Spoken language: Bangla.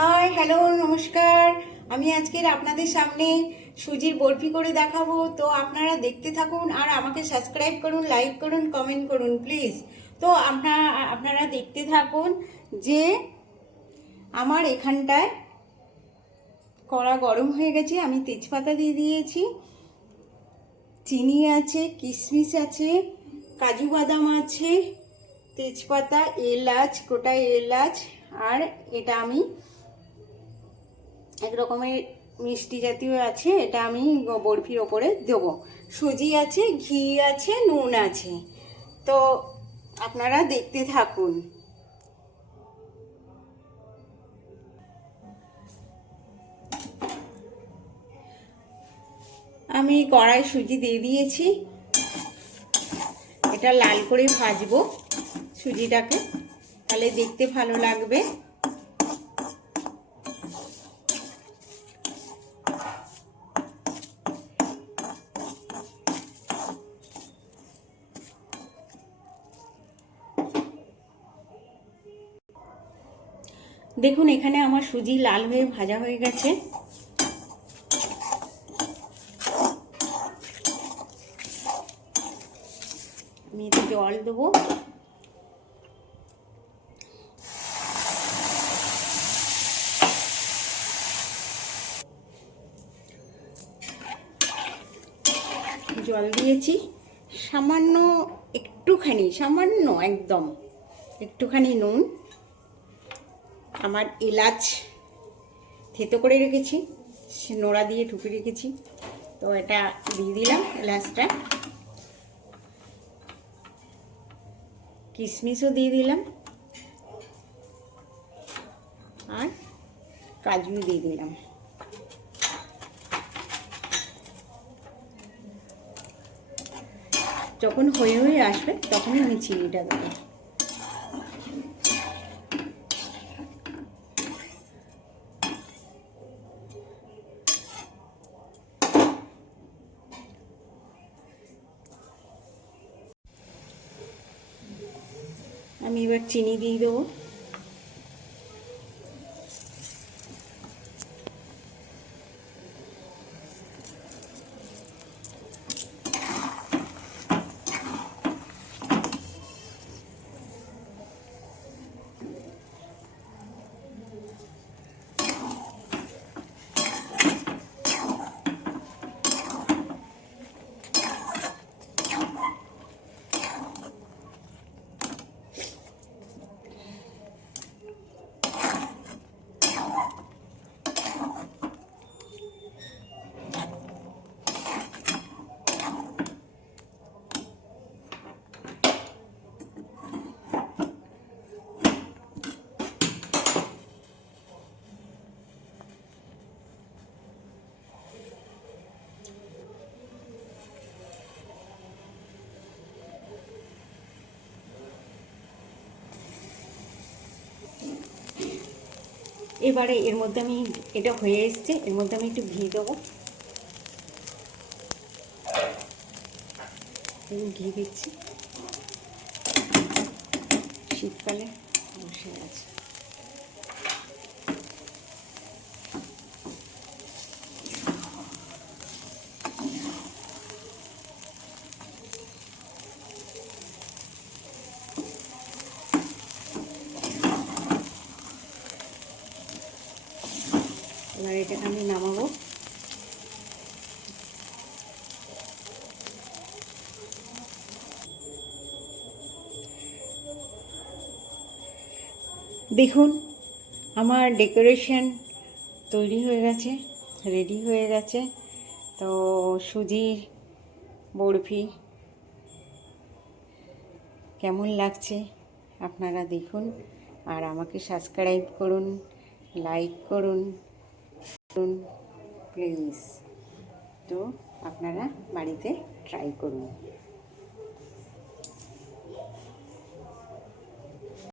হাই হ্যালো নমস্কার। আমি আজকের আপনাদের সামনে সুজির বরফি করে দেখাবো। তো আপনারা দেখতে থাকুন আর আমাকে সাবস্ক্রাইব করুন, লাইক করুন, কমেন্ট করুন প্লিজ। তো আপনারা দেখতে থাকুন যে আমার এখানটায় কড়া গরম হয়ে গেছে। আমি তেজপাতা দিয়ে দিয়েছি, চিনি আছে, কিশমিশ আছে, কাজু বাদাম আছে, তেজপাতা, এলাচ, গোটা এলাচ, আর এটা আমি এক রকমের মিষ্টি জাতীয় আছে, এটা আমি বরফির ওপরে দেবো। সুজি আছে, ঘি আছে, নুন আছে। তো আপনারা দেখতে থাকুন। আমি কড়াই সুজি দিয়ে দিয়েছি, এটা লাল করে ভাজবো সুজিটাকে, তাহলে দেখতে ভালো লাগবে। দেখুন এখানে আমার সুজি লাল হয়ে ভাজা হয়ে গেছে। আমি একটু জল দেবো। জল দিয়েছি সামান্য, সামান্য একদম একটুখানি নুন, আমার এলাচ থেতো করে রেখেছি, নোড়া দিয়ে ঠুকে রেখেছি, তো এটা দিয়ে দিলাম এলাচটা। কিশমিশও দিয়ে দিলাম আর কাজু দিয়ে দিলাম। যখন হয়ে আসবে তখনই আমি চিনিটা দেবো। আমি এবার চিনি দিয়ে দেবো। এবারে এর মধ্যে আমি, এটা হয়ে এসছে, এর মধ্যে আমি একটু ঘি দেবো। ঘি দিচ্ছি, শীতকালে বসে আছে। এবার এটাকে আমি নামাবো। দেখুন আমার ডেকোরেশন তৈরি হয়ে গেছে, রেডি হয়ে গেছে। তো সুজির বরফি কেমন লাগছে আপনারা দেখুন, আর আমাকে সাবস্ক্রাইব করুন, লাইক করুন প্লিজ। তো আপনারা বাড়িতে ট্রাই করুন।